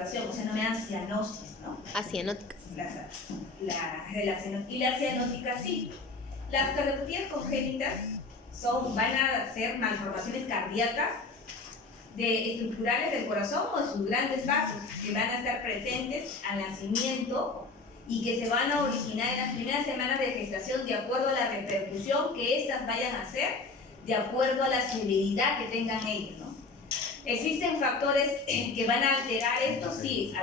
coloración, o sea, no me dan cianosis, ¿no? Acianóticas. Y la cianótica sí. Las cardiopatías congénitas van a ser malformaciones cardíacas estructurales del corazón o de sus grandes vasos, que van a estar presentes al nacimiento y que se van a originar en las primeras semanas de gestación de acuerdo a la repercusión que éstas vayan a hacer, de acuerdo a la severidad que tengan ellos, ¿no? ¿Existen factores que van a alterar esto? Sí,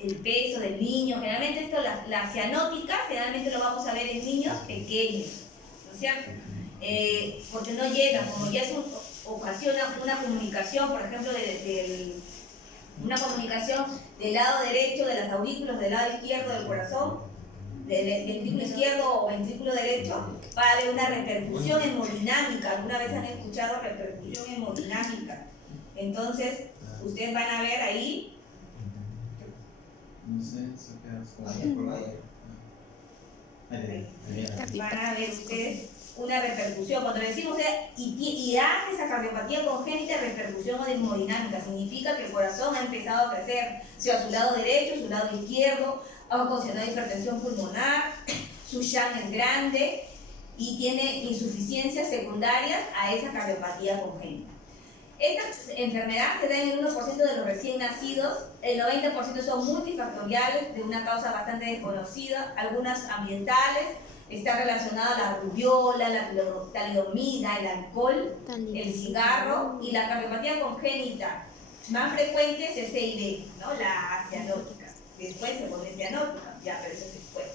el peso del niño. Generalmente esto, la cianótica, generalmente lo vamos a ver en niños pequeños, ¿no es cierto? Porque no llega, como ya ocasiona una comunicación, por ejemplo, una comunicación del lado derecho de las aurículas, del lado izquierdo del corazón, del ventrículo izquierdo o ventrículo derecho, va a haber una repercusión hemodinámica. ¿Alguna vez han escuchado repercusión hemodinámica? Entonces, ustedes van a ver ahí. No sé, se van a ver ustedes una repercusión. Cuando le decimos y hace esa cardiopatía congénita, repercusión hemodinámica, significa que el corazón ha empezado a crecer, sea a su lado derecho, a su lado izquierdo, ha ocasionado hipertensión pulmonar, su shunt es grande y tiene insuficiencias secundarias a esa cardiopatía congénita. Esta enfermedad se da en el 1% de los recién nacidos, el 90% son multifactoriales, de una causa bastante desconocida, algunas ambientales, está relacionada a la rubiola, la talidomida, el alcohol, el cigarro, y la cardiopatía congénita más frecuente es el CIB, ¿no? La cianótica. Después se pone cianótica, ya, pero eso es después.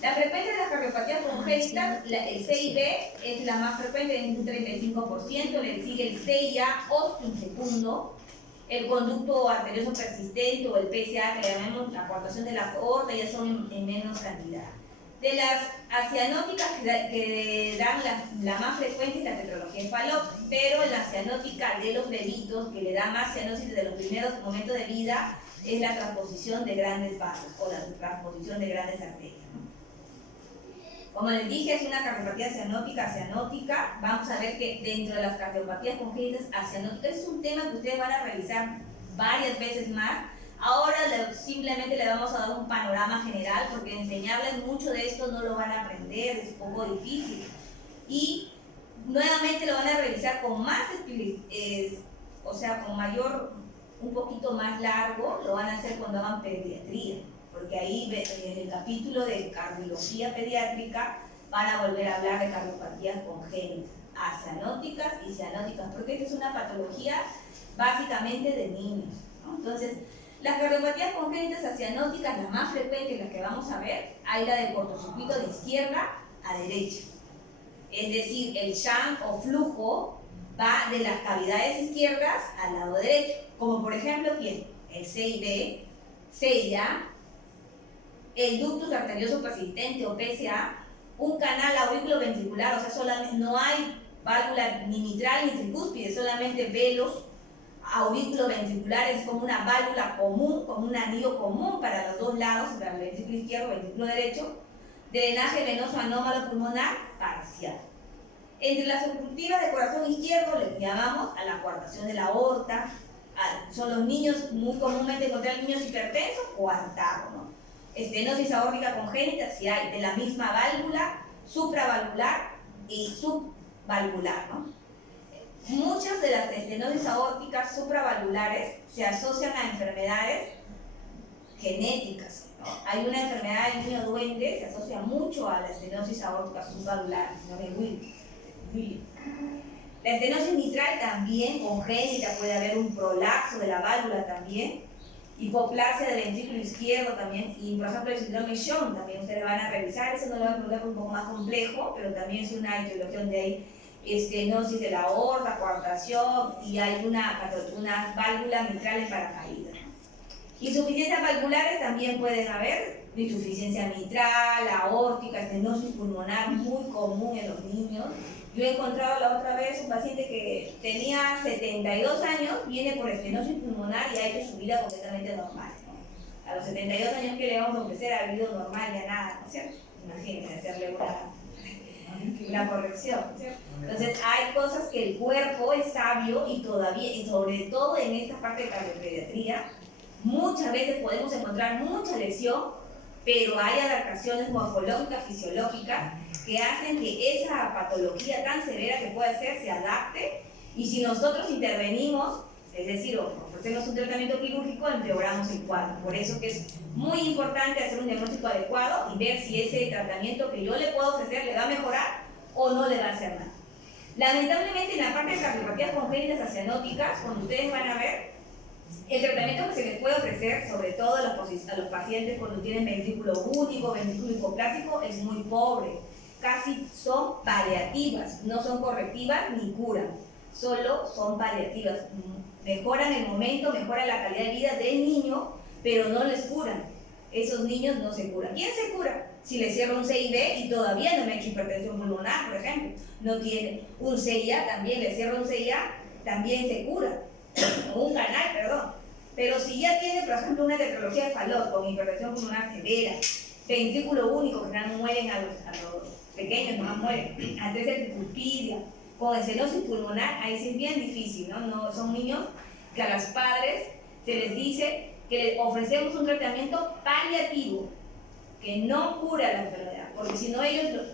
La frecuencia de las cardiopatías congénitas, el CIB es la más frecuente, en un 35%, le sigue el CIA, Austin segundo, el conducto arterioso persistente o el PSA, que llamamos la coartación de la aorta, ya son en menos cantidad. De las acianóticas que dan la más frecuente es la tetralogía de Fallot, pero la cianótica de los bebitos, que le da más cianosis desde los primeros momentos de vida, es la transposición de grandes vasos o la transposición de grandes arterias. Como les dije, es una cardiopatía acianótica. Vamos a ver que dentro de las cardiopatías congénitas acianóticas es un tema que ustedes van a revisar varias veces más. Ahora simplemente le vamos a dar un panorama general, porque enseñarles mucho de esto no lo van a aprender, es un poco difícil. Y nuevamente lo van a revisar con más, o sea, con mayor, un poquito más largo, lo van a hacer cuando hagan pediatría, porque ahí en el capítulo de cardiología pediátrica van a volver a hablar de cardiopatías congénitas, acianóticas y cianóticas, porque esta es una patología básicamente de niños, ¿no? Entonces, las cardiopatías congénitas acianóticas, las más frecuentes, las que vamos a ver, hay la de cortocircuito de izquierda a derecha. Es decir, el shunt o flujo va de las cavidades izquierdas al lado derecho, como por ejemplo ¿quién? El CIB, CIA, el ductus arterioso persistente o PSA, un canal auriculoventricular, o sea, solamente, no hay válvula ni mitral ni tricúspide, solamente velos auriculoventriculares, como una válvula común, como un anillo común para los dos lados, para el ventrículo izquierdo y el ventrículo derecho, drenaje venoso anómalo pulmonar parcial. Entre las obstructivas de corazón izquierdo le llamamos a la coartación de la aorta, son los niños, muy comúnmente encontrar niños hipertensos o coartados, ¿no? Estenosis aórtica congénita, si hay de la misma válvula, supravalvular y subvalvular, ¿no? Muchas de las estenosis aórticas supravalvulares se asocian a enfermedades genéticas, ¿no? Hay una enfermedad del niño duende, se asocia mucho a la estenosis aórtica subvalvular, ¿no? De William. La estenosis mitral también congénita, puede haber un prolapso de la válvula también, hipoplasia del ventrículo izquierdo también, y por ejemplo el síndrome Sjögren también ustedes van a revisar, eso no lo van a preguntar un poco más complejo, pero también es una etiología de ahí, estenosis de la aorta, coartación, y hay unas válvulas mitrales para caída. Insuficiencias valvulares también pueden haber, insuficiencia mitral, aórtica, estenosis pulmonar, muy común en los niños. Yo he encontrado la otra vez un paciente que tenía 72 años, viene por estenosis pulmonar y ha hecho su vida completamente normal, ¿no? A los 72 años que le vamos a ofrecer ha vivido normal, ya nada, ¿no es cierto? Imagínense hacerle una corrección, ¿cierto? Entonces hay cosas que el cuerpo es sabio y todavía, y sobre todo en esta parte de cardiopediatría, muchas muchas veces podemos encontrar mucha lesión, pero hay adaptaciones morfológicas, fisiológicas, que hacen que esa patología tan severa que puede ser se adapte, y si nosotros intervenimos, es decir, ofrecemos un tratamiento quirúrgico, empeoramos el cuadro. Por eso que es muy importante hacer un diagnóstico adecuado y ver si ese tratamiento que yo le puedo ofrecer le va a mejorar o no le va a hacer nada. Lamentablemente, en la parte de cardiopatías congénitas acianóticas, cuando ustedes van a ver, el tratamiento que se les puede ofrecer, sobre todo a los pacientes cuando tienen ventrículo único, ventrículo hipoplástico, es muy pobre. Casi son paliativas, no son correctivas ni curan, solo son paliativas. Mejoran el momento, mejoran la calidad de vida del niño, pero no les curan. Esos niños no se curan. ¿Quién se cura? Si le cierro un CIB y todavía no me ha hecho hipertensión pulmonar, por ejemplo, no tiene un CIA, también le cierro un CIA, también se cura, o un canal, perdón. Pero si ya tiene, por ejemplo, una tetralogía de Fallot con hipertensión pulmonar severa, ventrículo único, que no mueren a los pequeños, no mueren, atresia tricuspidia, con estenosis pulmonar, ahí sí es bien difícil, ¿no? Son niños que a los padres se les dice que les ofrecemos un tratamiento paliativo, que no cura la enfermedad, porque si no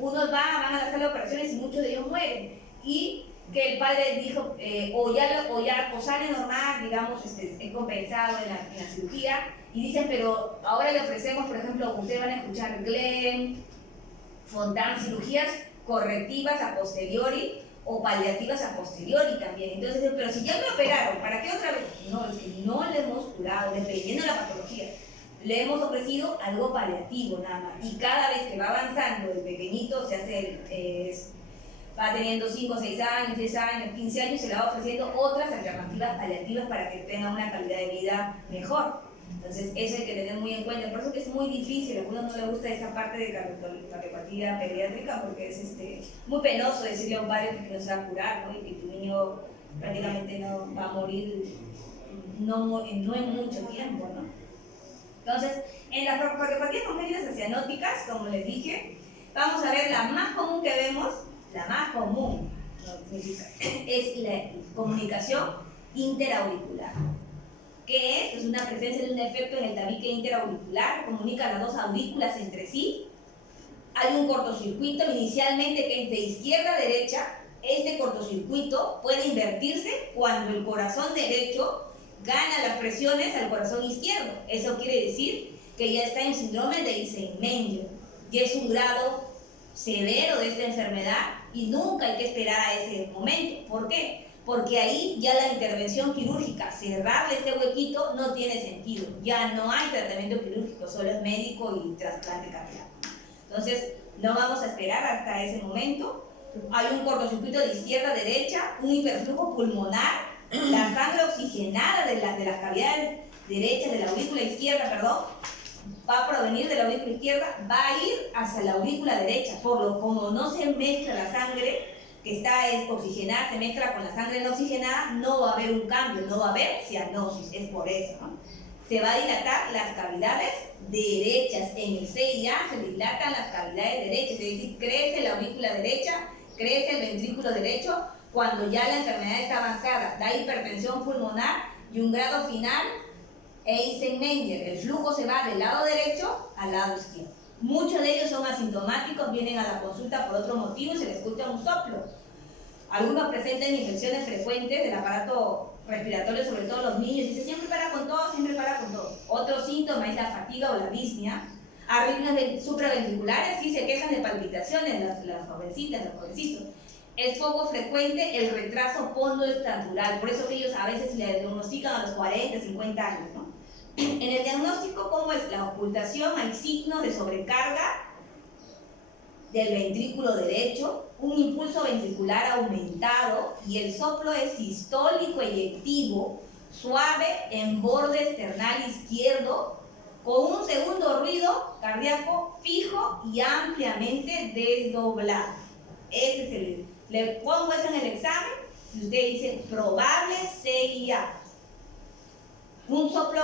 unos van a la sala de operaciones y muchos de ellos mueren, y que el padre dijo, o sale normal, digamos, es compensado en la cirugía, y dicen, pero ahora le ofrecemos, por ejemplo, ustedes van a escuchar Glenn, Fontan, cirugías correctivas a posteriori, o paliativas a posteriori también. Entonces, pero si ya me operaron, ¿para qué otra vez? No, es que no le hemos curado, dependiendo de la patología. Le hemos ofrecido algo paliativo nada más. Y cada vez que va avanzando el pequeñito, va teniendo 5, 6 años, 10 años, 15 años, se le va ofreciendo otras alternativas paliativas para que tenga una calidad de vida mejor. Entonces, eso hay que tener muy en cuenta. Por eso que es muy difícil, a algunos no les gusta esa parte de cardiopatía pediátrica, porque es muy penoso decirle a un padre que no se va a curar, ¿no? Y que tu niño prácticamente no va a morir no en mucho tiempo, ¿no? Entonces, en las cardiopatías congénitas acianóticas, como les dije, vamos a ver la más común que vemos, la más común, es la comunicación interauricular. ¿Qué es? Es una presencia de un defecto en el tabique interauricular, comunica las dos aurículas entre sí. Hay un cortocircuito inicialmente que es de izquierda a derecha. Este cortocircuito puede invertirse cuando el corazón derecho gana las presiones al corazón izquierdo. Eso quiere decir que ya está en síndrome de Eisenmenger. Y es un grado severo de esta enfermedad y nunca hay que esperar a ese momento. ¿Por qué? Porque ahí ya la intervención quirúrgica, cerrarle este huequito, no tiene sentido. Ya no hay tratamiento quirúrgico, solo es médico y trasplante cardíaco. Entonces, no vamos a esperar hasta ese momento. Hay un cortocircuito de izquierda a derecha, un hiperflujo pulmonar, la sangre oxigenada de las cavidades derechas, de la aurícula izquierda, perdón, va a provenir de la aurícula izquierda, va a ir hacia la aurícula derecha. Como no se mezcla la sangre que está oxigenada, se mezcla con la sangre no oxigenada, no va a haber un cambio, no va a haber cianosis, es por eso, ¿no? Se va a dilatar las cavidades derechas. En el CIA se dilatan las cavidades derechas, es decir, crece la aurícula derecha, crece el ventrículo derecho, cuando ya la enfermedad está avanzada, da hipertensión pulmonar y un grado final, Eisenmenger. El flujo se va del lado derecho al lado izquierdo. Muchos de ellos son asintomáticos, vienen a la consulta por otro motivo y se les escucha un soplo. Algunos presentan infecciones frecuentes del aparato respiratorio, sobre todo los niños. Dice, siempre para con todo, siempre para con todo. Otro síntoma es la fatiga o la disnea. Arritmias supraventriculares, sí se quejan de palpitaciones, las jovencitas, los jovencitos. Es poco frecuente el retraso pondoestatural, por eso que ellos a veces le diagnostican a los 40, 50 años, ¿no? En el diagnóstico, ¿cómo es? La ocultación, hay signos de sobrecarga del ventrículo derecho, un impulso ventricular aumentado y el soplo es sistólico eyectivo, suave en borde esternal izquierdo, con un segundo ruido cardíaco fijo y ampliamente desdoblado. Ese es le pongo eso en el examen y usted dice probable CIA. Un soplo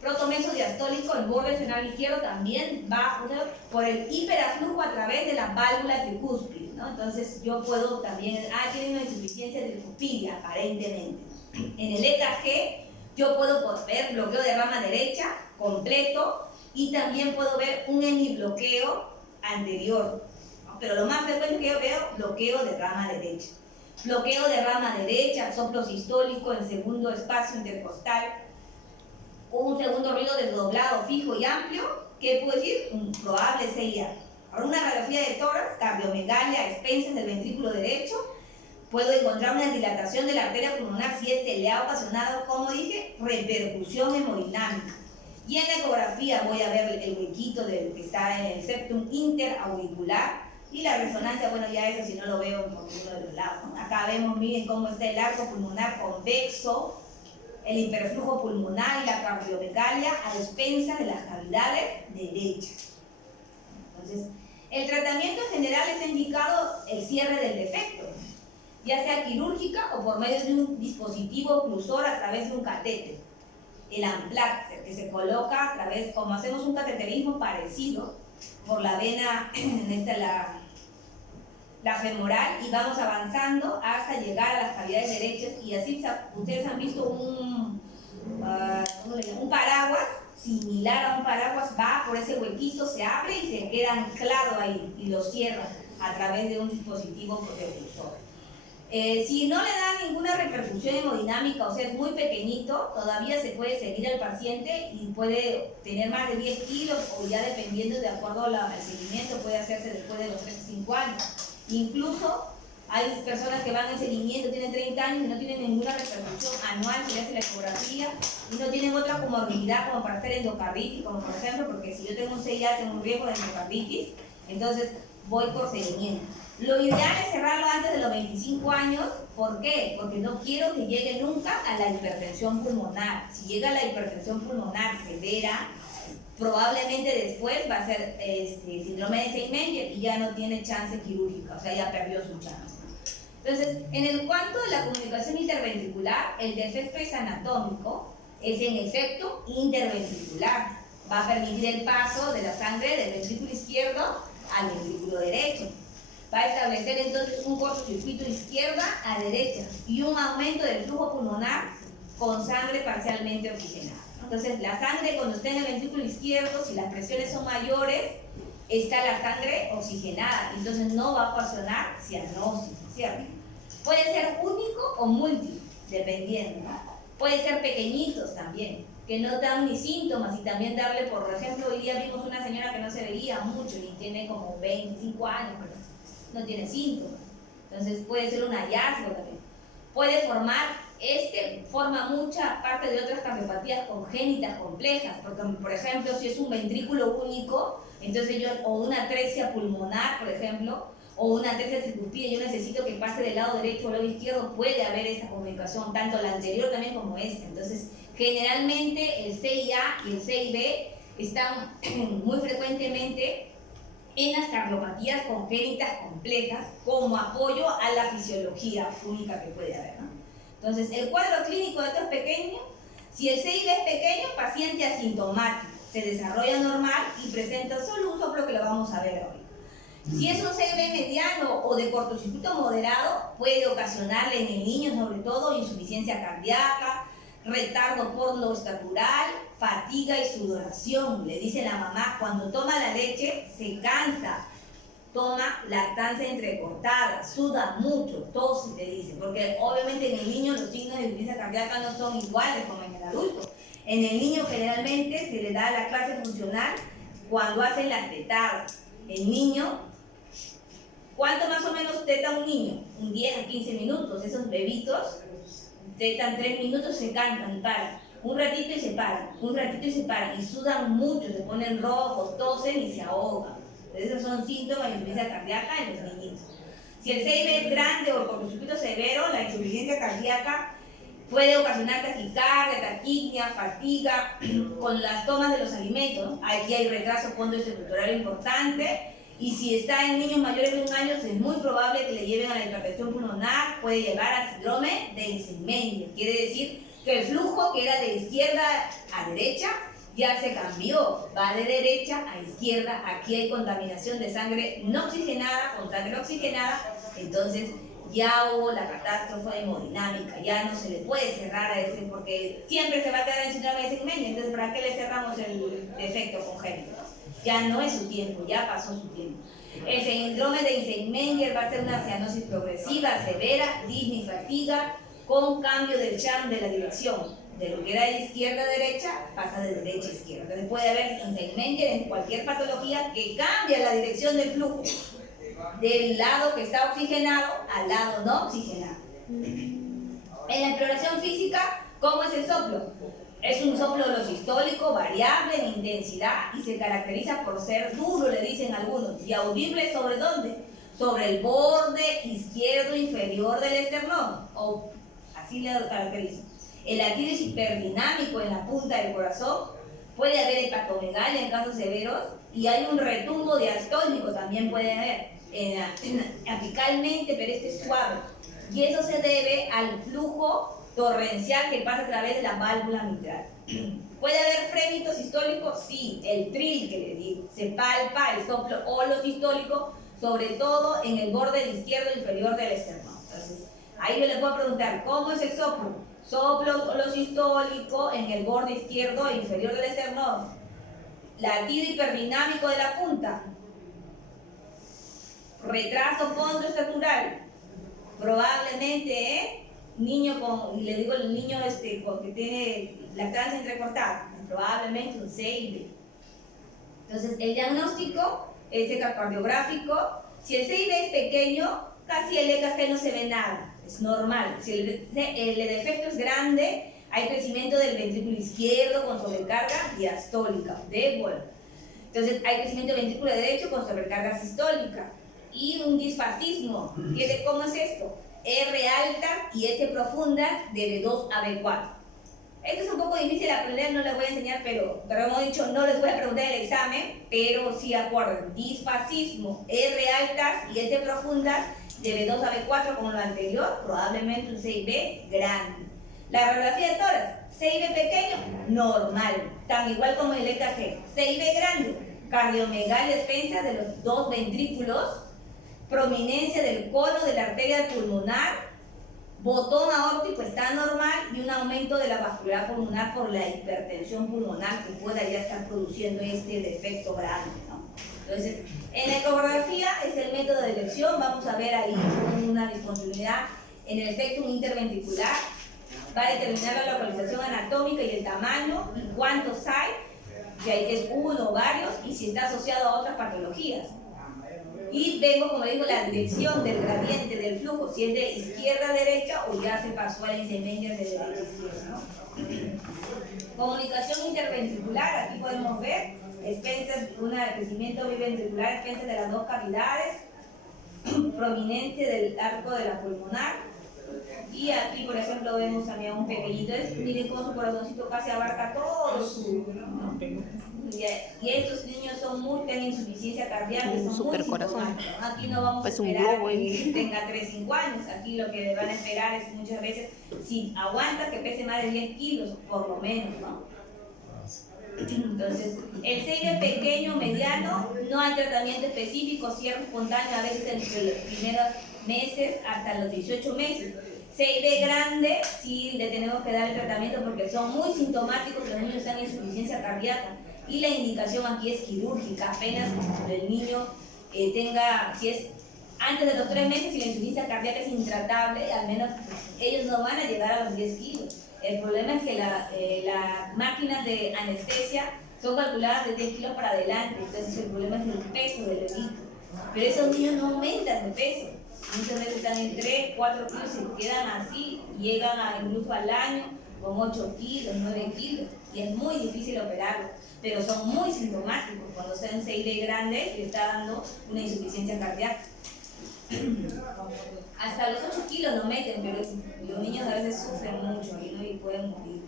protomesodiastólico en borde esternal izquierdo también bajo por el hiperaflujo a través de la válvula tricúspide, ¿no? Entonces yo puedo también, tiene una insuficiencia tricuspidia aparentemente. En el EKG Yo puedo ver bloqueo de rama derecha completo y también puedo ver un hemibloqueo anterior. Pero lo más frecuente que yo veo, bloqueo de rama derecha. Bloqueo de rama derecha, soplo sistólico en segundo espacio intercostal, un segundo ruido desdoblado, fijo y amplio, ¿qué puedo decir? Un probable CIA. Ahora, una radiografía de tórax, cardiomegalia a expensas del ventrículo derecho, puedo encontrar una dilatación de la arteria pulmonar si este le ha ocasionado, como dije, repercusión hemodinámica. Y en la ecografía voy a ver el huequito que está en el septum interauricular. Y la resonancia, bueno, ya eso si no lo veo por uno de los lados, ¿no? Acá vemos, miren cómo está el arco pulmonar convexo, el hiperflujo pulmonar y la cardiomegalia a expensas de las cavidades derechas. Entonces, el tratamiento en general está indicado el cierre del defecto, ya sea quirúrgica o por medio de un dispositivo oclusor a través de un catéter. El Amplatzer, que se coloca a través, como hacemos un cateterismo parecido, por la vena, la femoral, y vamos avanzando hasta llegar a las cavidades derechas, y así ustedes han visto un paraguas, similar a un paraguas, va por ese huequito, se abre y se queda anclado ahí, y lo cierran a través de un dispositivo propulsor. Si no le da ninguna repercusión hemodinámica, o sea, es muy pequeñito, todavía se puede seguir al paciente y puede tener más de 10 kilos, o ya dependiendo de acuerdo al seguimiento, puede hacerse después de los 3 o 5 años. Incluso hay personas que van en seguimiento, tienen 30 años y no tienen ninguna repercusión anual, se le hace la ecografía y no tienen otra comorbilidad como para hacer endocarditis, como por ejemplo, porque si yo tengo un CIA, tengo un riesgo de endocarditis, entonces voy por seguimiento. Lo ideal es cerrarlo antes de los 25 años. ¿Por qué? Porque no quiero que llegue nunca a la hipertensión pulmonar. Si llega a la hipertensión pulmonar severa, probablemente después va a ser síndrome de Steinmenger y ya no tiene chance quirúrgica, o sea, ya perdió su chance. Entonces, en el cuanto de la comunicación interventricular, el defecto es anatómico, es en el septum interventricular. Va a permitir el paso de la sangre del ventrículo izquierdo al ventrículo derecho. Va a establecer entonces un cortocircuito izquierda a derecha y un aumento del flujo pulmonar con sangre parcialmente oxigenada. Entonces, la sangre cuando está en el ventrículo izquierdo, si las presiones son mayores, está la sangre oxigenada, entonces no va a ocasionar cianosis, ¿cierto? Puede ser único o múltiple, dependiendo. Puede ser pequeñitos también, que no dan ni síntomas, y también darle, por ejemplo, hoy día vimos una señora que no se veía mucho y tiene como 25 años, pero no tiene síntomas. Entonces puede ser un hallazgo también. Puede forma mucha parte de otras cardiopatías congénitas complejas, porque por ejemplo, si es un ventrículo único, entonces o una atresia pulmonar, por ejemplo, o una atresia tricuspide, yo necesito que pase del lado derecho al lado izquierdo, puede haber esa comunicación, tanto la anterior también como esta. Entonces, generalmente el CIA y el CIB están muy frecuentemente en las cardiopatías congénitas complejas como apoyo a la fisiología única que puede haber, ¿no? Entonces, el cuadro clínico de esto es pequeño. Si el CIB es pequeño, paciente asintomático, se desarrolla normal y presenta solo un soplo, que lo vamos a ver hoy. Si es un CIB mediano o de cortocircuito moderado, puede ocasionarle en el niño sobre todo insuficiencia cardíaca, retardo pornoestatural, fatiga y sudoración. Le dice la mamá, cuando toma la leche se cansa, toma lactancia entrecortada, suda mucho, tose, le dice, porque obviamente en el niño los signos de insuficiencia cardíaca no son iguales como en el adulto. En el niño generalmente se le da la clase funcional cuando hacen las tetadas. El niño, ¿cuánto más o menos teta un niño? Un 10 a 15 minutos. Esos bebitos tetan 3 minutos, se cansan y paran. Un ratito y se paran, un ratito y se paran. Y sudan mucho, se ponen rojos, tosen y se ahogan. Esos son síntomas de insuficiencia cardíaca en los niñitos. Si el CIB es grande o el cortocircuito severo, la insuficiencia cardíaca puede ocasionar taquicardia, taquipnea, fatiga con las tomas de los alimentos. Aquí hay retraso pontoestructural importante. Y si está en niños mayores de 1 año, es muy probable que le lleven a la hipertensión pulmonar, puede llevar al síndrome de Steinmenger. Quiere decir que el flujo que era de izquierda a derecha ya se cambió, va de derecha a izquierda. Aquí hay contaminación de sangre no oxigenada con sangre oxigenada, entonces ya hubo la catástrofe hemodinámica, ya no se le puede cerrar a ese, porque siempre se va a quedar en síndrome de Eisenmenger, entonces ¿para qué le cerramos el defecto congénito? Ya no es su tiempo, ya pasó su tiempo. El síndrome de Eisenmenger va a ser una cianosis progresiva, severa, disney, fatiga, con cambio del cham de la dirección. De lo que era de izquierda a derecha, pasa de derecha a izquierda. Entonces puede haber Eisenmenger en cualquier patología que cambia la dirección del flujo del lado que está oxigenado al lado no oxigenado. En la exploración física, ¿cómo es el soplo? Es un soplo sistólico variable en intensidad y se caracteriza por ser duro, le dicen algunos, y audible ¿sobre dónde? Sobre el borde izquierdo inferior del esternón, o así le caracteriza. El latido es hiperdinámico en la punta del corazón, puede haber hepatomegalia en casos severos y hay un retumbo diastólico, también puede haber, apicalmente, pero este es suave. Y eso se debe al flujo torrencial que pasa a través de la válvula mitral. ¿Puede haber frémito sistólico? Sí, el trill que le digo. Se palpa el soplo holosistólico, sobre todo en el borde izquierdo inferior del esternón. Entonces, ahí yo le puedo preguntar, ¿cómo es el soplo? Soplo holosistólico en el borde izquierdo e inferior del esternón. Latido hiperdinámico de la punta. Retraso fondoestructural. Probablemente, niño con, y le digo el niño que tiene lactancia entrecortada, probablemente un CIB. Entonces, el diagnóstico es ecocardiográfico. Si el CIB es pequeño, casi el EKG no se ve nada. Es normal. Si el defecto es grande, hay crecimiento del ventrículo izquierdo con sobrecarga diastólica, débil. Entonces, hay crecimiento del ventrículo derecho con sobrecarga sistólica. Y un disfasismo. ¿Cómo es esto? R alta y S profunda de B2 a B4. Esto es un poco difícil de aprender, no les voy a enseñar, pero hemos dicho, no les voy a preguntar el examen, pero sí acuerden. Disfasismo, R altas y S profundas de B2 a B4 como lo anterior, probablemente un CIB grande. La radiografía de tórax, CIB pequeño, normal, tan igual como el EKG. CIB grande, cardiomegalia extensa de los dos ventrículos, prominencia del cono de la arteria pulmonar, botón aórtico está normal y un aumento de la vascularidad pulmonar por la hipertensión pulmonar que pueda ya estar produciendo este defecto grande, ¿no? Entonces, en la ecografía es el método de elección, vamos a ver ahí una discontinuidad en el septum interventricular, va a determinar la localización anatómica y el tamaño y cuántos hay, si es uno o varios y si está asociado a otras patologías. Y vemos, como digo, la dirección del gradiente del flujo, si es de izquierda a derecha o ya se pasó al Eisenmenger de derecha a izquierda, ¿no? Comunicación interventricular, aquí podemos ver Spencer, un crecimiento biventricular Spencer de las dos cavidades, prominente del arco de la pulmonar. Y aquí, por ejemplo, vemos también un pequeñito, miren cómo su corazoncito casi abarca todo su, ¿no? Y estos niños tienen insuficiencia cardíaca, son muy sintomáticos. Aquí no vamos pues a esperar que tenga 3, 5 años. Aquí lo que le van a esperar es muchas veces, si aguanta, que pese más de 10 kilos, por lo menos, ¿no? Entonces, el CIB pequeño, mediano, no hay tratamiento específico, cierre espontáneo a veces entre los primeros meses hasta los 18 meses. CIB grande, sí le tenemos que dar el tratamiento porque son muy sintomáticos, los niños están en insuficiencia cardíaca y la indicación aquí es quirúrgica, apenas el niño tenga, si es antes de los 3 meses y la insuficiencia cardíaca es intratable, al menos ellos no van a llegar a los 10 kilos. El problema es que las máquinas de anestesia son calculadas de 10 kilos para adelante, entonces el problema es el peso del bebito. Pero esos niños no aumentan de peso. Muchas veces están en 3, 4 kilos y se quedan así, llegan incluso al año con 8 kilos, 9 kilos, y es muy difícil operarlo, pero son muy sintomáticos cuando se dan CIB grande y está dando una insuficiencia cardíaca. Hasta los 8 kilos no meten, pero los niños a veces sufren mucho, ¿no? Y pueden morir.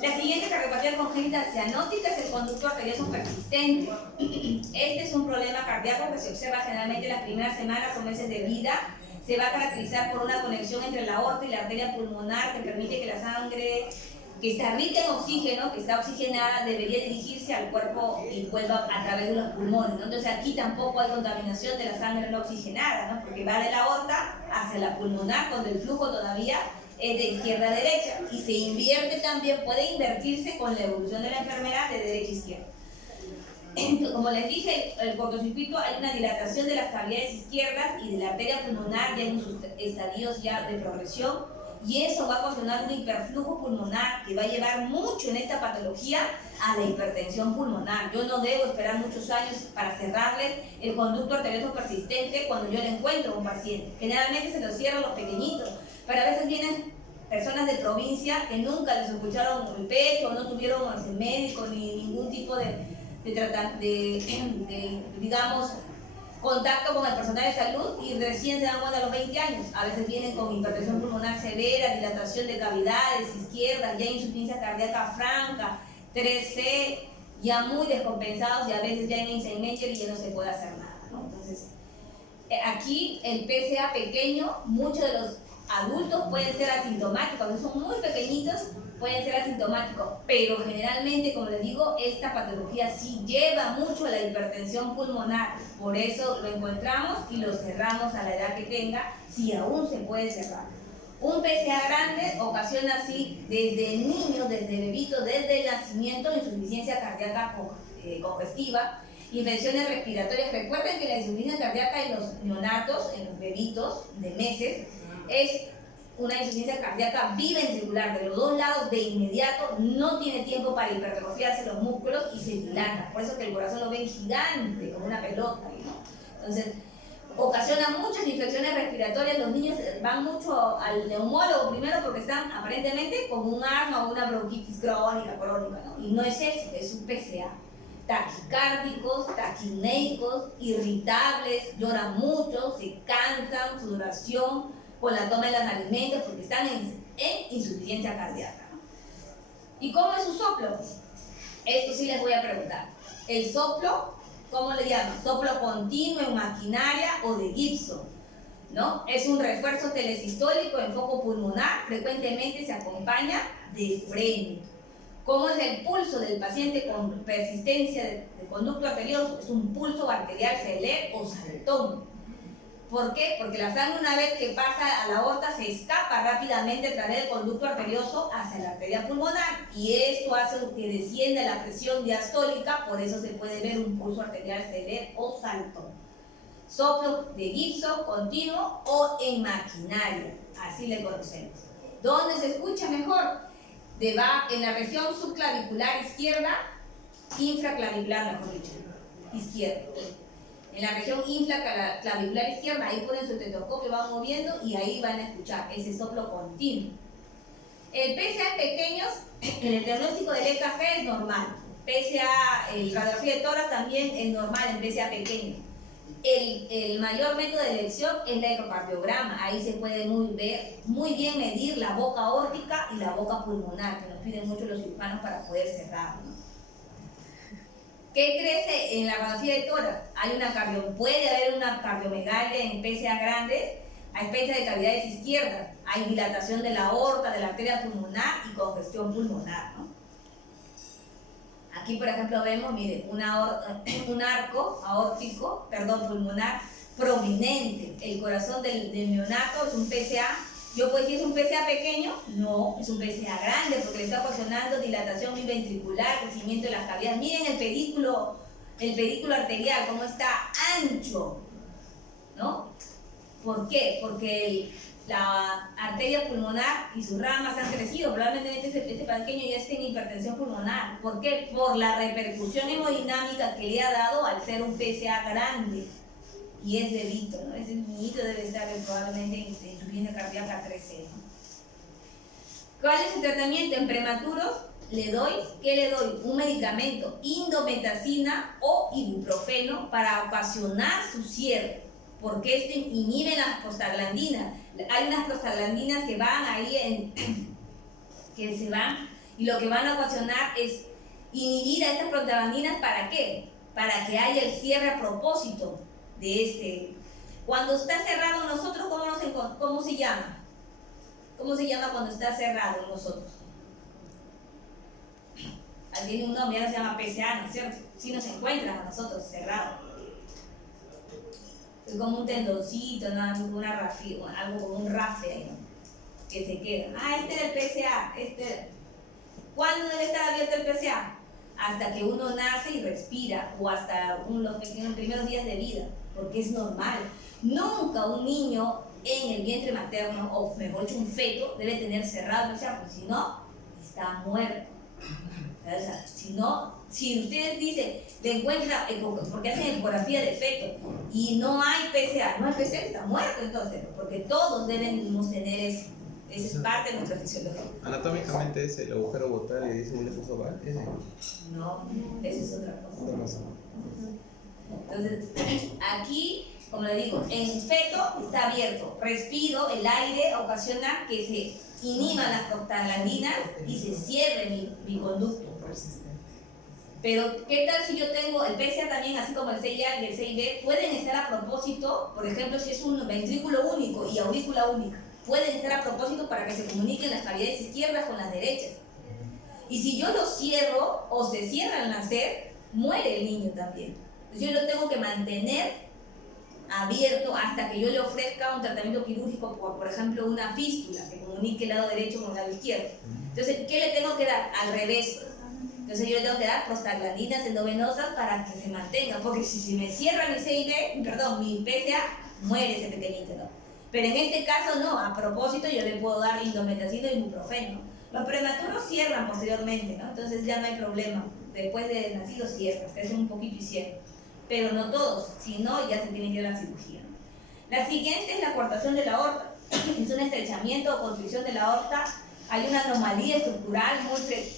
La siguiente cardiopatía congénita cianótica es el conducto arterioso persistente. Este es un problema cardíaco que se observa generalmente en las primeras semanas o meses de vida. Se va a caracterizar por una conexión entre la aorta y la arteria pulmonar que permite que la sangre que está rica en oxígeno, que está oxigenada, debería dirigirse al cuerpo y vuelva a través de los pulmones, ¿no? Entonces aquí tampoco hay contaminación de la sangre no oxigenada, ¿no? Porque va de la aorta hacia la pulmonar, donde el flujo todavía es de izquierda a derecha, y se invierte también, puede invertirse con la evolución de la enfermedad de derecha a izquierda. Entonces, como les dije, el cortocircuito, hay una dilatación de las cavidades izquierdas y de la arteria pulmonar ya en sus estadios ya de progresión, y eso va a ocasionar un hiperflujo pulmonar que va a llevar mucho en esta patología a la hipertensión pulmonar. Yo no debo esperar muchos años para cerrarles el conducto arterioso persistente cuando yo le encuentro a un paciente. Generalmente se los cierro los pequeñitos, pero a veces vienen personas de provincia que nunca les escucharon el pecho, no tuvieron el médico ni ningún tipo digamos, contacto con el personal de salud, y recién se dan cuenta a los 20 años. A veces vienen con hipertensión pulmonar severa, dilatación de cavidades izquierdas, ya insuficiencia cardíaca franca, 3C, ya muy descompensados, y a veces ya en Eisenmenger y ya no se puede hacer nada, ¿no? Entonces, aquí el PSA pequeño, muchos de los adultos pueden ser asintomáticos, cuando son muy pequeñitos pueden ser asintomáticos, pero generalmente, como les digo, esta patología sí lleva mucho a la hipertensión pulmonar, por eso lo encontramos y lo cerramos a la edad que tenga, si aún se puede cerrar. Un PSA grande ocasiona así desde niños, desde bebitos, desde el nacimiento, insuficiencia cardíaca congestiva, infecciones respiratorias. Recuerden que la insuficiencia cardíaca en los neonatos, en los bebitos de meses, es una insuficiencia cardíaca biventricular, de los dos lados de inmediato, no tiene tiempo para hipertrofiarse los músculos y se dilata. Por eso que el corazón lo ven gigante, como una pelota, ¿no? Entonces, ocasiona muchas infecciones respiratorias. Los niños van mucho al neumólogo primero porque están aparentemente con un asma o una bronquitis crónica, ¿no? Y no es eso, es un PSA. Taquicárdicos, taquineicos, irritables, lloran mucho, se cansan, sudoración con la toma de los alimentos porque están en insuficiencia cardíaca, ¿no? ¿Y cómo es su soplo? Esto sí les voy a preguntar. El soplo, ¿cómo le llaman? Soplo continuo en maquinaria o de Gibson, ¿no? Es un refuerzo telesistólico en foco pulmonar, frecuentemente se acompaña de freno. ¿Cómo es el pulso del paciente con persistencia de conducto arterioso? Es un pulso arterial celer o saltón. ¿Por qué? Porque la sangre, una vez que pasa a la aorta, se escapa rápidamente a través del conducto arterioso hacia la arteria pulmonar, y esto hace que descienda la presión diastólica, por eso se puede ver un pulso arterial celer o saltón. Soplo de Gibson continuo o en maquinaria, así le conocemos. ¿Dónde se escucha mejor? En la región subclavicular izquierda, infraclavicular, mejor dicho, izquierda. En la región infraclavicular izquierda, ahí ponen su estetoscopio, van moviendo y ahí van a escuchar ese soplo continuo. El PSA en pequeños, en el diagnóstico del EKG es normal. PSA, el radiografía de tórax también es normal en PSA pequeño. El mayor método de elección es el ecocardiograma. Ahí se puede muy bien medir la boca aórtica y la boca pulmonar, que nos piden mucho los cirujanos para poder cerrar, ¿no? ¿Qué crece en la radiografía de tórax? Puede haber una cardiomegalia en PSA grandes a expensas de cavidades izquierdas. Hay dilatación de la aorta, de la arteria pulmonar y congestión pulmonar, ¿no? Aquí, por ejemplo, vemos, miren, un arco aórtico, pulmonar prominente. El corazón del neonato es un PSA. ¿Yo puedo decir es un PSA pequeño? No, es un PSA grande porque le está ocasionando dilatación biventricular, crecimiento de las cavidades. Miren el pedículo arterial, cómo está ancho, ¿no? ¿Por qué? Porque la arteria pulmonar y sus ramas han crecido. Probablemente este pequeño ya esté en hipertensión pulmonar. ¿Por qué? Por la repercusión hemodinámica que le ha dado al ser un PSA grande. Y es bebito, ¿no? Ese niñito debe estar probablemente en insuficiencia cardíaca 3C, ¿no? ¿Cuál es el tratamiento? En prematuros ¿qué le doy? Un medicamento, indometacina o ibuprofeno, para ocasionar su cierre, porque este inhibe las prostaglandinas. Hay unas prostaglandinas que van ahí, que se van, y lo que van a ocasionar es inhibir a estas prostaglandinas. ¿Para qué? Para que haya el cierre a propósito de este. Cuando está cerrado en nosotros, ¿cómo se llama? ¿Cómo se llama cuando está cerrado en nosotros? tiene un nombre, ya no se llama PSA, ¿no es cierto? Sí nos encuentran a nosotros cerrado. Es como un tendoncito, ¿no? Algo como un rafe ahí, ¿no? Que se queda. Este era el PSA, ¿Cuándo debe estar abierto el PSA? Hasta que uno nace y respira, o hasta los primeros días de vida, porque es normal. Nunca un niño en el vientre materno, o mejor dicho, un feto, debe tener cerrado el PSA, porque si no, está muerto. O sea, si ustedes dicen, le encuentran, porque hacen ecografía de feto, y no hay PSA, está muerto entonces, porque todos debemos tener eso. Esa es parte de nuestra fisiología. Anatómicamente es el agujero botal y dice el foso vagal. No, eso es otra cosa. Entonces, aquí, como le digo, en feto está abierto, respiro, el aire ocasiona que se inhiban las prostaglandinas y se cierre mi conducto. Pero, ¿qué tal si yo tengo el PSA también, así como el CIA y el CIB, pueden estar a propósito, por ejemplo, si es un ventrículo único y aurícula única, pueden estar a propósito para que se comuniquen las cavidades izquierdas con las derechas. Y si yo lo cierro o se cierra al nacer, muere el niño también. Entonces yo lo tengo que mantener abierto hasta que yo le ofrezca un tratamiento quirúrgico, por ejemplo, una fístula que comunique el lado derecho con el lado izquierdo. Entonces, ¿qué le tengo que dar? Al revés. Entonces yo le tengo que dar prostaglandinas endovenosas para que se mantenga, porque si me cierra mi mi PSA, muere ese pequeñito, ¿no? Pero en este caso no, a propósito yo le puedo dar indometacino y ibuprofeno. Los prematuros cierran posteriormente, ¿no? Entonces ya no hay problema. Después de nacido cierran, crecen un poquito y cierran. Pero no todos, si no ya se tiene que ir a la cirugía. La siguiente es la coartación de la aorta. Es un estrechamiento o constricción de la aorta. Hay una anomalía estructural,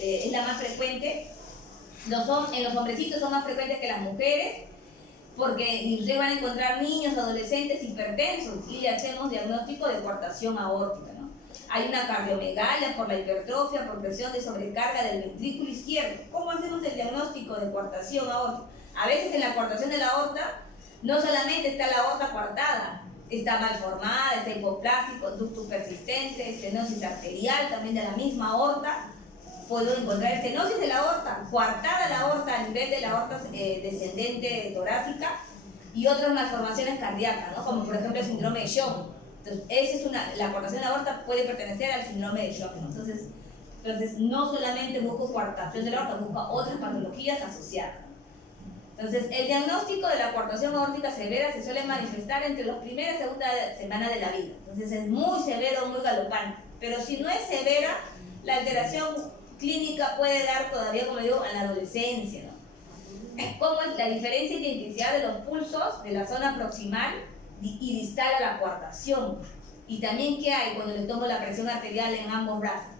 es la más frecuente. En los hombrecitos son más frecuentes que las mujeres, porque ustedes van a encontrar niños, adolescentes hipertensos y le hacemos diagnóstico de coartación aórtica, ¿no? Hay una cardiomegalia por la hipertrofia, por presión de sobrecarga del ventrículo izquierdo. ¿Cómo hacemos el diagnóstico de coartación aórtica? A veces en la coartación de la aorta no solamente está la aorta coartada, está mal formada, está hipoplásico, ducto persistente, estenosis arterial también de la misma aorta. Puedo encontrar estenosis de la aorta, coartada la aorta a nivel de la aorta descendente torácica y otras malformaciones cardíacas, ¿no? Como por ejemplo el síndrome de Shock. Entonces, la coartación de la aorta puede pertenecer al síndrome de Shock, ¿no? Entonces, no solamente busco coartación de la aorta, busco otras patologías asociadas. Entonces, el diagnóstico de la coartación aórtica severa se suele manifestar entre las primeras y segunda semana de la vida. Entonces, es muy severo, muy galopante. Pero si no es severa, la alteración clínica puede dar todavía, como digo, a la adolescencia, ¿no? ¿Cómo es la diferencia de intensidad de los pulsos de la zona proximal y distal a la coartación? Y también, ¿qué hay cuando le tomo la presión arterial en ambos brazos?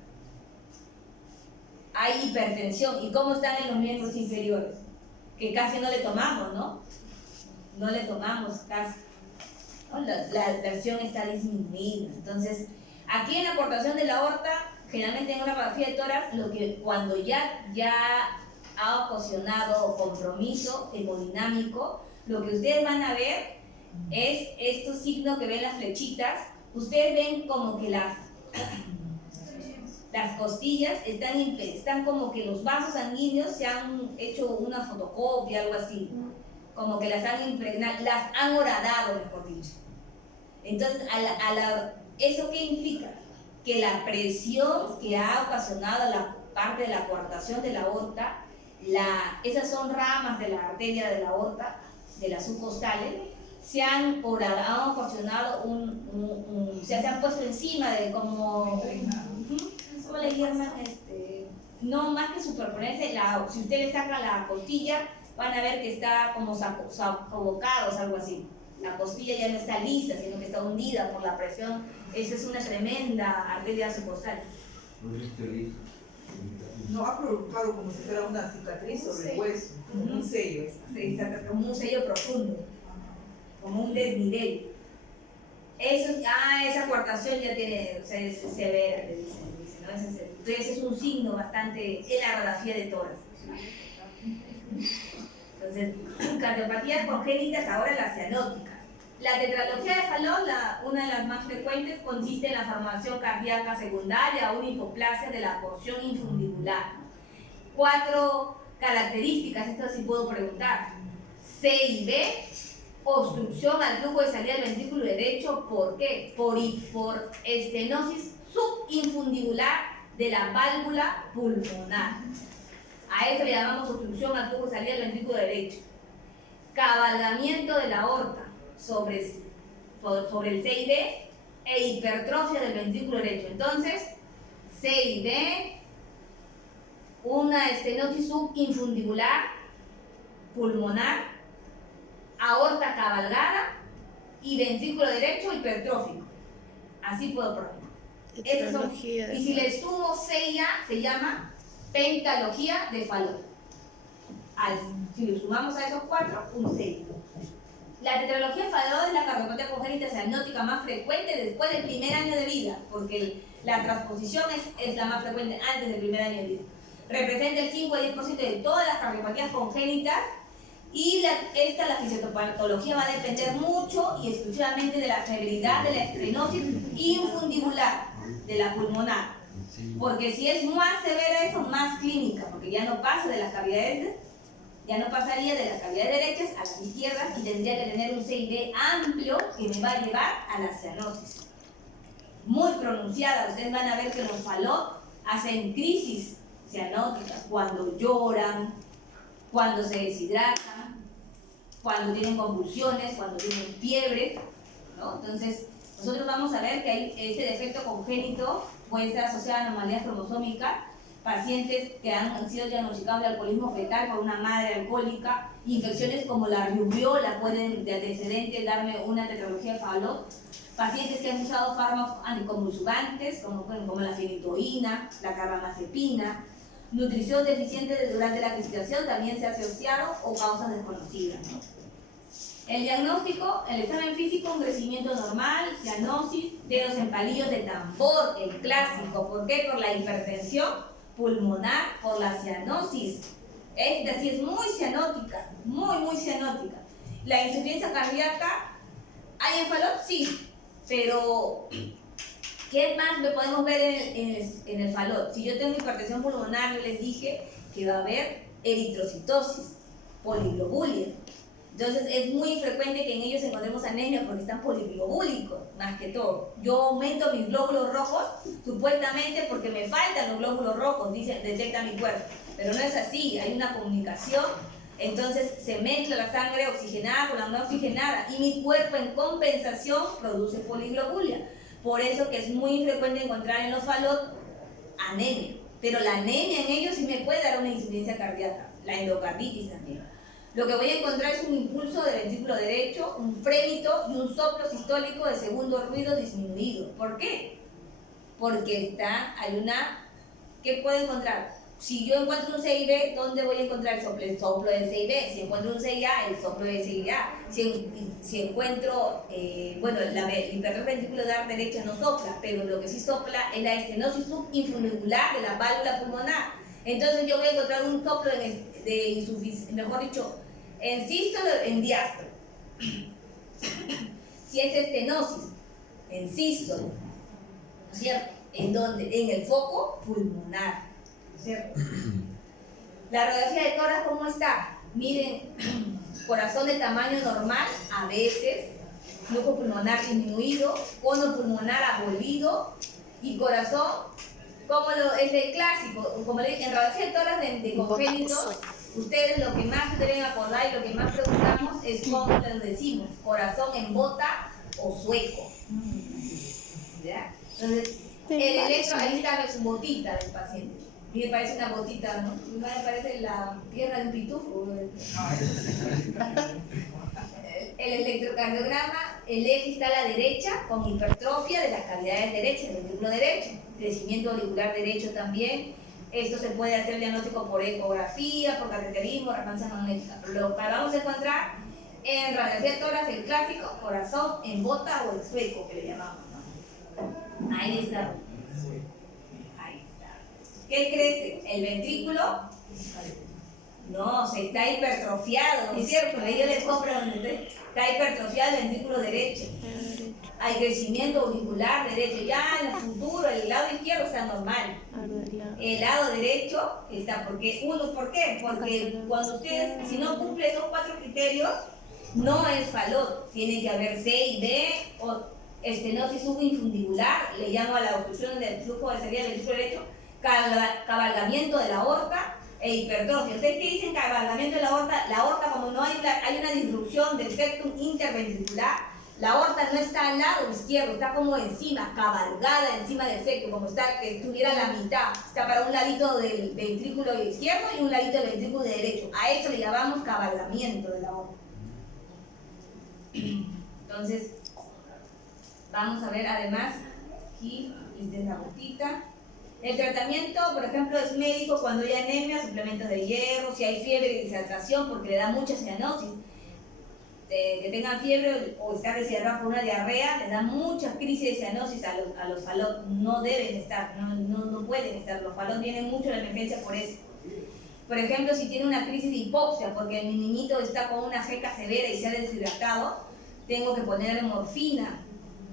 Hay hipertensión. ¿Y cómo están en los miembros inferiores? Que casi no le tomamos, ¿no? No le tomamos casi, ¿no? La presión está disminuida. Entonces, aquí en la coartación de la aorta, generalmente en una radiografía de tórax, cuando ya ha ocasionado compromiso hemodinámico, lo que ustedes van a ver es estos signos que ven las flechitas. Ustedes ven como que las costillas están como que los vasos sanguíneos se han hecho una fotocopia, algo así, como que las han impregnado, las han horadado, mejor dicho. Entonces, ¿eso qué implica? Que la presión que ha ocasionado la parte de la coartación de la aorta, esas son ramas de la arteria de la aorta, de las subcostales, se han ocasionado se han puesto encima de como... ¿Cómo le llaman? No más que superponerse, si usted le saca la costilla, van a ver que está como sofocados, algo así. La costilla ya no está lisa, sino que está hundida por la presión. Esa es una tremenda arteria subcostal. No ha provocado como si fuera una cicatriz sobre el hueso, como un sello. Sí, como un sello profundo, como un desnivel. Esa coartación ya tiene, es severa, le dicen, ¿no? Entonces es un signo bastante en la radiografía de tórax. Entonces, cardiopatías congénitas, ahora la cianótica. La tetralogía de Fallot, una de las más frecuentes, consiste en la formación cardíaca secundaria o una hipoplasia de la porción infundibular. 4 características, esto sí puedo preguntar. C y B, obstrucción al flujo de salida del ventrículo derecho, ¿por qué? Por estenosis subinfundibular de la válvula pulmonar. A eso le llamamos obstrucción al flujo de salida del ventrículo derecho. Cabalgamiento de la aorta sobre el C y D e hipertrofia del ventrículo derecho. Entonces, C y D, una estenosis subinfundibular pulmonar, aorta cabalgada y ventrículo derecho hipertrófico. Así puedo programar. Esos son, y si le sumo C y A, se llama pentalogía de Fallot. Si lo sumamos a esos 4, un 6. La tetralogía de Fallot es la cardiopatía congénita cianótica más frecuente después del primer año de vida, porque la transposición es la más frecuente antes del primer año de vida. Representa el 5 a 10% de todas las cardiopatías congénitas y la fisiopatología va a depender mucho y exclusivamente de la severidad de la estenosis infundibular de la pulmonar. Porque si es más severa eso, más clínica, porque ya no pasa de las cavidades, ya no pasaría de las cavidades derechas a las izquierdas y tendría que tener un CID amplio que me va a llevar a la cianosis. Muy pronunciada, ustedes van a ver que los Fallot hacen crisis cianóticas cuando lloran, cuando se deshidratan, cuando tienen convulsiones, cuando tienen fiebre, ¿no? Entonces, nosotros vamos a ver que ese defecto congénito puede estar asociado a anomalías cromosómicas, pacientes que han sido diagnosticados de alcoholismo fetal por una madre alcohólica, infecciones como la rubiola pueden de antecedente darme una tetralogía de Fallot, pacientes que han usado fármacos anticonvulsivantes como la fenitoína, la carbamazepina, nutrición deficiente durante la gestación también se ha asociado o causas desconocidas, ¿no? El diagnóstico, el examen físico, un crecimiento normal, cianosis, dedos en palillos de tambor, el clásico. ¿Por qué? Por la hipertensión pulmonar, por la cianosis. Esta sí es muy cianótica, muy cianótica. La insuficiencia cardíaca, ¿hay en Fallot? Sí, pero ¿qué más lo podemos ver en el Fallot? Si yo tengo hipertensión pulmonar, les dije que va a haber eritrocitosis, poliglobulia. Entonces es muy frecuente que en ellos encontremos anemia porque están poliglobúlicos, más que todo. Yo aumento mis glóbulos rojos supuestamente porque me faltan los glóbulos rojos, detecta mi cuerpo. Pero no es así, hay una comunicación. Entonces se mezcla la sangre oxigenada con la no oxigenada y mi cuerpo en compensación produce poliglobulia. Por eso que es muy frecuente encontrar en los Fallot anemia. Pero la anemia en ellos sí me puede dar una insuficiencia cardíaca, la endocarditis también. Lo que voy a encontrar es un impulso del ventrículo derecho, un frémito y un soplo sistólico de segundo ruido disminuido. ¿Por qué? Porque ¿qué puedo encontrar? Si yo encuentro un CIB, ¿dónde voy a encontrar el soplo del CIB? Si encuentro un CIA, el soplo del CIA. Si encuentro, la hipertrofia ventricular derecha no sopla, pero lo que sí sopla es la estenosis subinfundibular de la válvula pulmonar. Entonces yo voy a encontrar un soplo de insuficiencia, mejor dicho, en sístole o en diástole. Si es estenosis, en sístole, ¿no es cierto? ¿En dónde? En el foco pulmonar, ¿no es cierto? La radiografía de tórax, ¿cómo está? Miren, corazón de tamaño normal, a veces, flujo pulmonar disminuido, cono pulmonar abolido y corazón, como es el clásico, como en radiografía de tórax de congénitos, ustedes lo que más deben acordar y lo que más preguntamos es cómo les decimos, corazón en bota o sueco. ¿Ya? Entonces, el electro, ahí está su botita del paciente. Y me parece una botita, ¿no? Me parece la pierna de un pitufo. El electrocardiograma, el eje está a la derecha con hipertrofia de las cavidades derechas, del ventrículo derecho, crecimiento auricular derecho también. Esto se puede hacer diagnóstico por ecografía, por cateterismo, resonancia magnética. Lo que vamos a encontrar en radiografía de tórax, el clásico, corazón en bota o el sueco, que le llamamos, ¿no? Ahí está. Ahí está. ¿Qué crece? El ventrículo. No, se está hipertrofiado, ¿no es cierto? Ahí yo le compro donde está hipertrofiado el ventrículo derecho. Hay crecimiento auricular derecho. Ya en el futuro, el lado izquierdo está normal. El lado derecho está, ¿por qué? ¿Por qué? Porque cuando ustedes, si no cumple esos 4 criterios, no es falot. Tiene que haber C y D, o estenosis subinfundibular, le llamo a la obstrucción del flujo de salida del ventrículo derecho, cabalgamiento de la aorta e hipertrofia. ¿Ustedes qué dicen cabalgamiento de la aorta? La aorta, como no hay una disrupción del septum interventricular, la aorta no está al lado izquierdo, está como encima, cabalgada encima del septum, como que estuviera a la mitad. Está para un ladito del ventrículo izquierdo y un ladito del ventrículo derecho. A eso le llamamos cabalgamiento de la aorta. Entonces, vamos a ver además, aquí les la gotita. El tratamiento, por ejemplo, es médico cuando hay anemia, suplementos de hierro, si hay fiebre y deshidratación porque le da mucha cianosis. Que tengan fiebre o estar deshidratados por una diarrea, les da muchas crisis de cianosis a los falot. No deben estar, no pueden estar. Los falot vienen mucho en la emergencia por eso. Por ejemplo, si tiene una crisis de hipoxia porque mi niñito está con una seca severa y se ha deshidratado, tengo que ponerle morfina,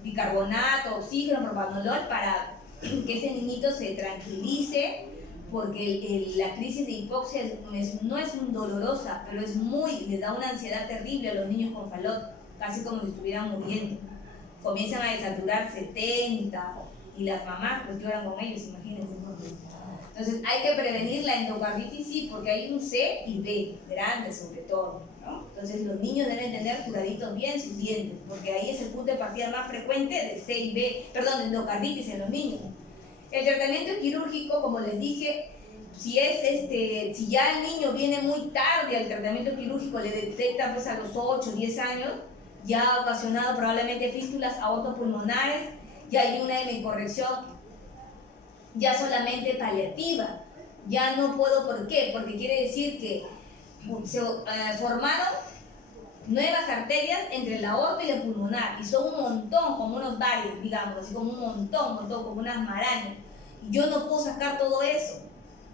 bicarbonato, oxígeno, propanolol para que ese niñito se tranquilice, porque la crisis de hipoxia no es dolorosa, pero le da una ansiedad terrible a los niños con falot, casi como si estuvieran muriendo. Comienzan a desaturar 70 y las mamás pues lloran con ellos, imagínense. Entonces hay que prevenir la endocarditis, sí, porque hay un C y B, grandes sobre todo, ¿no? Entonces los niños deben tener curaditos bien sus dientes, porque ahí es el punto de partida más frecuente de C y B, de endocarditis en los niños. El tratamiento quirúrgico, como les dije, si ya el niño viene muy tarde al tratamiento quirúrgico, le detectan pues a los 8, 10 años, ya ha ocasionado probablemente fístulas aortopulmonares, ya hay una hemicorrección ya solamente paliativa. Ya no puedo, ¿por qué? Porque quiere decir que se formaron nuevas arterias entre la aorta y la pulmonar, y son un montón, como unos bares, digamos, así como un montón, como unas marañas. Y yo no puedo sacar todo eso,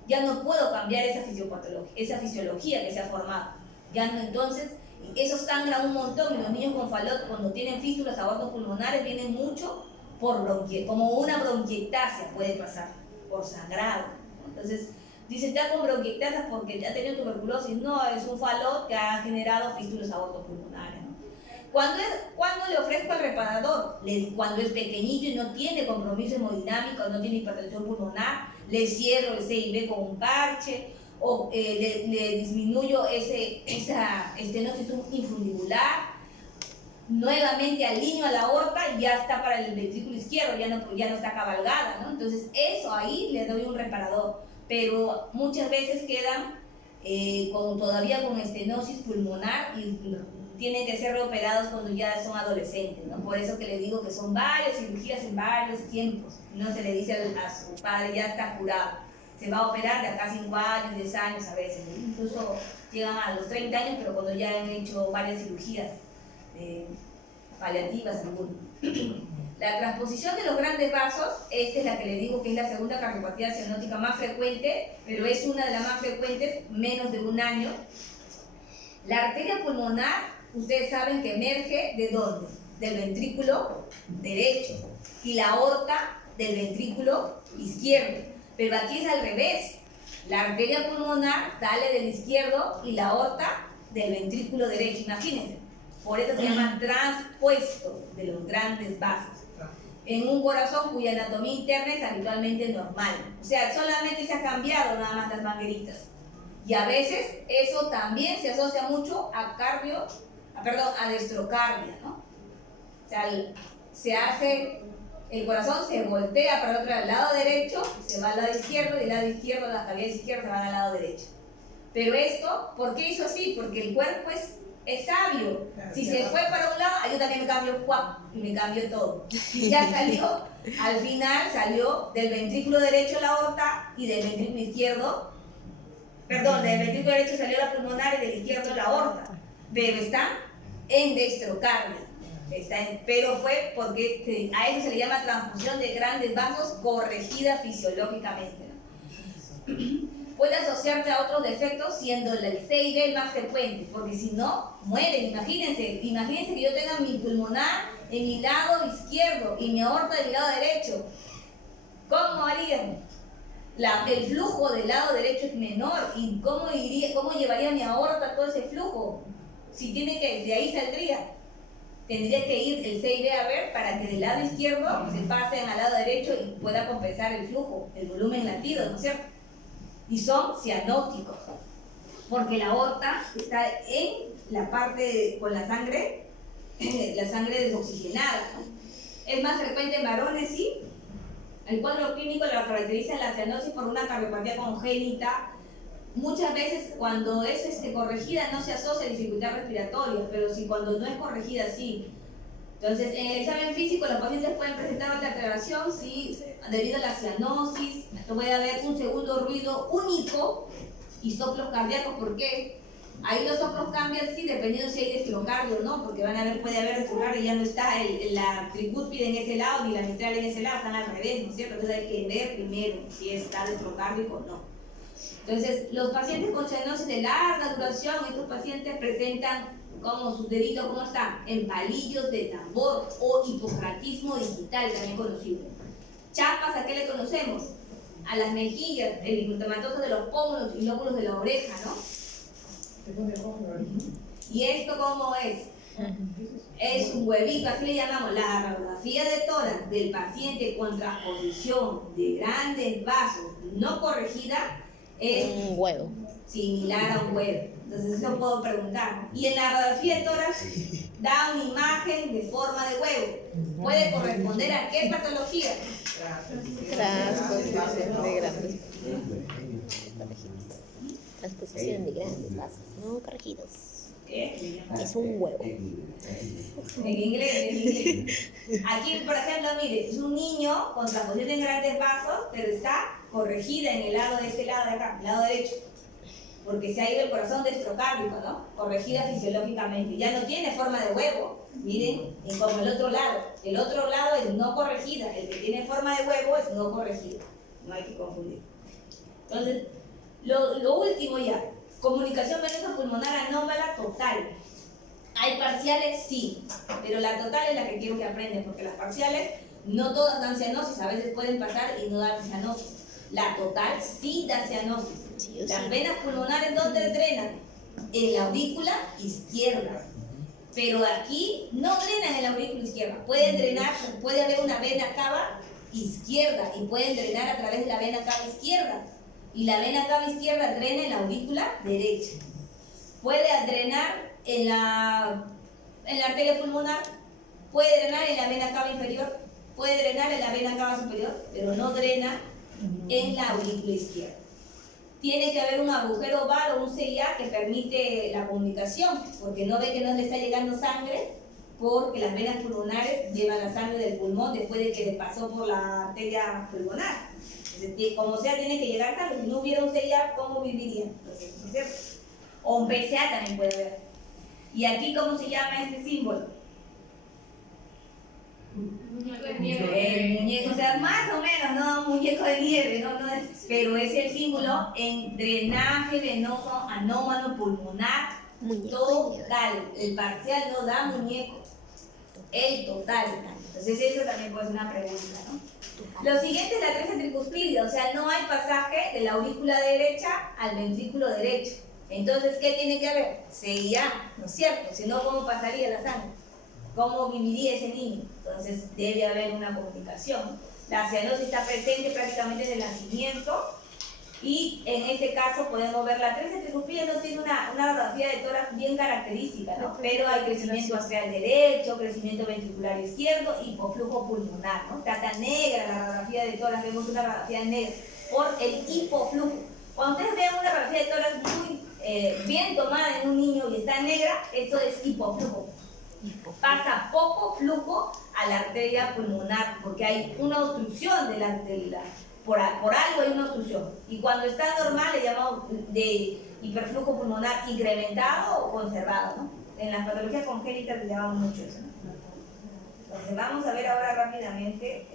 ya no puedo cambiar esa fisiología que se ha formado. Ya no, entonces, eso sangra un montón, y los niños con falot, cuando tienen fístulas aortopulmonares, vienen mucho por como una bronquiectasia puede pasar, por sangrado. Entonces, dice, está con bronquiectasia porque ya ha tenido tuberculosis. No, es un falot que ha generado fístulas aortopulmonares, ¿no? ¿Cuándo le ofrezco al reparador? Cuando es pequeñito y no tiene compromiso hemodinámico, no tiene hipertensión pulmonar, le cierro el CIB con un parche, o le disminuyo esa estenosis infundibular. Nuevamente alineo a la aorta y ya está para el ventrículo izquierdo, ya no está cabalgada, ¿no? Entonces eso ahí le doy un reparador, pero muchas veces quedan todavía con estenosis pulmonar y tienen que ser operados cuando ya son adolescentes, ¿no? Por eso que les digo que son varias cirugías en varios tiempos. No se le dice a su padre ya está curado, se va a operar de acá 5 años, 10 años a veces, ¿no? Incluso llegan a los 30 años, pero cuando ya han hecho varias cirugías paliativas algunas. La transposición de los grandes vasos, esta es la que les digo que es la segunda cardiopatía cianótica más frecuente, pero es una de las más frecuentes, menos de 1 año. La arteria pulmonar, ustedes saben que emerge ¿de dónde? Del ventrículo derecho, y la aorta del ventrículo izquierdo, pero aquí es al revés. La arteria pulmonar sale del izquierdo y la aorta del ventrículo derecho, imagínense. Por eso se llama transpuesto de los grandes vasos. En un corazón cuya anatomía interna es habitualmente normal. O sea, solamente se ha cambiado nada más las mangueritas. Y a veces eso también se asocia mucho a destrocardia, ¿no? O sea, el corazón se voltea para el otro lado, al lado derecho, se va al lado izquierdo, y el lado izquierdo, las cavidades izquierdas se van al lado derecho. Pero esto, ¿por qué hizo así? Porque el cuerpo es sabio. Si se fue para un lado, yo también me cambio y me cambio todo. Y ya al final salió del ventrículo derecho la aorta y del ventrículo izquierdo, del ventrículo derecho salió la pulmonar y del izquierdo la aorta. Pero están en destrocardia. Pero fue porque a eso se le llama transfusión de grandes vasos corregida fisiológicamente, ¿no? Puede asociarse a otros defectos siendo el C y B el más frecuente, porque si no, mueren. Imagínense que yo tenga mi pulmonar en mi lado izquierdo y mi aorta en mi lado derecho. ¿Cómo harían? el flujo del lado derecho es menor. ¿Y cómo llevaría mi aorta todo ese flujo? Si tiene que, de ahí saldría. Tendría que ir el C y B a ver para que del lado izquierdo se pasen al lado derecho y pueda compensar el flujo, el volumen latido, ¿no es cierto? Y son cianóticos, porque la aorta está en la parte con la sangre desoxigenada, ¿no? Es más frecuente en varones, sí. El cuadro clínico lo caracteriza la cianosis por una cardiopatía congénita. Muchas veces cuando es corregida no se asocia a dificultad respiratoria, pero si cuando no es corregida sí. Entonces, en el examen físico los pacientes pueden presentar otra alteración, sí, debido a la cianosis. Puede haber un segundo ruido único y soplos cardíacos. ¿Por qué? Ahí los soplos cambian, sí, dependiendo si hay destrocardio o no, porque puede haber destrocardio y ya no está la tricúspide en ese lado ni la mitral en ese lado, están al revés, ¿no es cierto? Entonces hay que ver primero si está destrocárdico o no. Entonces, los pacientes con cianosis de larga duración, estos pacientes presentan como sus deditos, ¿cómo están? En palillos de tambor o hipocratismo digital, también conocido. Chapas, ¿a qué le conocemos? A las mejillas, el glutamatoso de los pómulos y lóbulos de la oreja, ¿no? ¿Y esto cómo es? Es un huevito, así le llamamos, la radiografía de tórax del paciente con transposición de grandes vasos no corregida es un huevo. Similar a un huevo. Entonces eso puedo preguntar. Y en la radiografía de tórax da una imagen de forma de huevo. ¿Puede corresponder a qué patología? Transposición de grandes. Transposición de grandes vasos no corregidos. ¿Qué? Es un huevo. En inglés. Aquí, por ejemplo, mire, es un niño con transposición en grandes vasos, pero está corregida en el lado de este lado de acá, el lado derecho, porque se ha ido el corazón destrocárdico, ¿no? Corregida fisiológicamente. Ya no tiene forma de huevo, miren, como el otro lado. El otro lado es no corregida, el que tiene forma de huevo es no corregida. No hay que confundir. Entonces, lo último ya, comunicación venosa pulmonar anómala total. ¿Hay parciales? Sí, pero la total es la que quiero que aprendan, porque las parciales no todas dan cianosis, a veces pueden pasar y no dan cianosis. La total sí da cianosis. Sí, Las venas pulmonares, ¿dónde drenan? En la aurícula izquierda. Pero aquí no drenan en la aurícula izquierda. Pueden drenar, puede haber una vena cava izquierda y pueden drenar a través de la vena cava izquierda. Y la vena cava izquierda drena en la aurícula derecha. Puede drenar en la arteria pulmonar, puede drenar en la vena cava inferior, puede drenar en la vena cava superior, pero no drena en la aurícula izquierda. Tiene que haber un agujero oval o un CIA que permite la comunicación, porque no ve que no le está llegando sangre, porque las venas pulmonares llevan la sangre del pulmón después de que pasó por la arteria pulmonar. Entonces, como sea, tiene que llegar sangre. Si no hubiera un CIA, ¿cómo viviría? Entonces, ¿no es cierto? O un PCA también puede haber. ¿Y aquí cómo se llama este símbolo? Muñeco de Muñeco, o sea, más o menos, no muñeco de nieve, no es, pero es el símbolo en drenaje venoso anómalo pulmonar total. El parcial no da muñeco, el total. Entonces eso también puede ser una pregunta, ¿no? Lo siguiente es la atresia tricúspide, o sea, no hay pasaje de la aurícula derecha al ventrículo derecho. Entonces, ¿qué tiene que haber? CIA, ¿no es cierto? Si no, ¿cómo pasaría la sangre? ¿Cómo viviría ese niño? Entonces debe haber una comunicación. La cianosis está presente prácticamente desde el nacimiento y en este caso podemos ver la atresia tricúspide no tiene una radiografía de tórax bien característica, ¿no? Pero hay crecimiento atrial derecho, crecimiento ventricular izquierdo, hipoflujo pulmonar, ¿no? Está negra la radiografía de tórax, vemos una radiografía negra por el hipoflujo. Cuando ustedes vean una radiografía de tórax muy bien tomada en un niño y está negra, eso es hipoflujo. Pasa poco flujo a la arteria pulmonar porque hay una obstrucción por algo hay una obstrucción. Y cuando está normal le llamamos de hiperflujo pulmonar incrementado o conservado, ¿no? En las patologías congénitas le llamamos mucho eso, ¿no? Entonces vamos a ver ahora rápidamente.